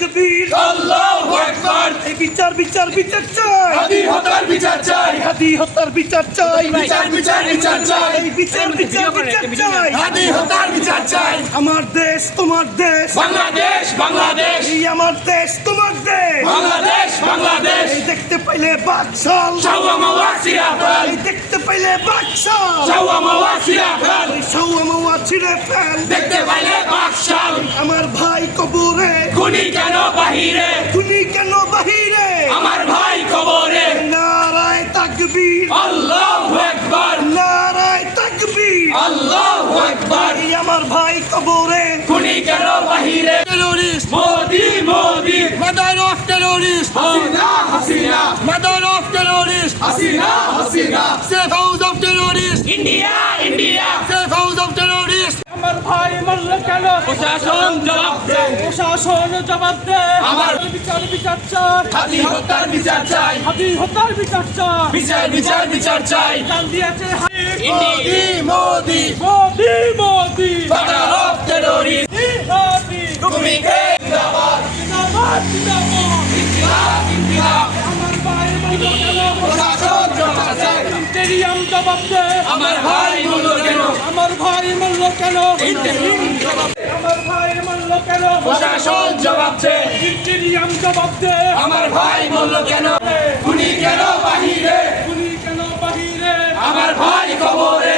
তাকবীর আল্লাহু আকবার। এই বিচার বিচার বিচার চাই হাদি হত্যার বিচার চাই। হাদি হত্যার বিচার চাই বিচার বিচার বিচার চাই। এই বিচার বিচার বিচার চাই হাদি হত্যার বিচার চাই। আমার দেশ তোমার দেশ বাংলাদেশ বাংলাদেশ এই আমার দেশ তোমার দেশ বাংলাদেশ বাংলাদেশ। এই দেখতে পাইলে বাকশাল শাওয়া মাওয়া সিরাফাল। এই দেখতে পাইলে বাকশাল শাওয়া মাওয়া সিরাফাল। এই সৌয়া মৌয়া ছিঁড়ে ফেল দেখতে পাইলে বাকশাল। আমার ভাই কবরে খুনি কেন বাহিরে? তুমি কেন বাহিরে আমার ভাই কবরে। নারায় তাকবীর আল্লাহু আকবার। নারায় তাকবীর আল্লাহু আকবার। এই আমার ভাই কবরে খুনি কেন বাহিরে? Terrorist Modi Modi. Mother of terrorist Hasina Hasina. Mother of terrorist Hasina Hasina. Safe house of terrorist India India. Safe house of terrorist আমার ভাই মরল কেন? প্রশাসন জবাব দে। প্রশাসন জবাব দে। আমার- বিচার বিচার চাই। হাদি হত্যার বিচার চাই। হাদি হত্যার বিচার চাই। বিচার বিচার বিচার চাই। জান দিয়েছে Modi Modi. Modi Modi father of terrorist. Modi তুমি কে? জিন্দাবাদ জিন্দাবাদ জিন্দাবাদ। ইনকিলাব ইনকিলাব। আমার ভাই মরল কেন? প্রশাসন জবাব চাই। ইন্টেরিয়াম জবাব দে। আমার ভাই মরল কেন? আমার ভাই মরল কেন? ইন্টেরিয়াম জবাব। আমার ভাই মরল কেন? প্রশাসন জবাব চাই। ইন্টেরিয়াম জবাব দে। আমার ভাই মরল কেন? খুনি কেন বাহিরে? খুনি কেন বাহিরে? আমার ভাই কবরে।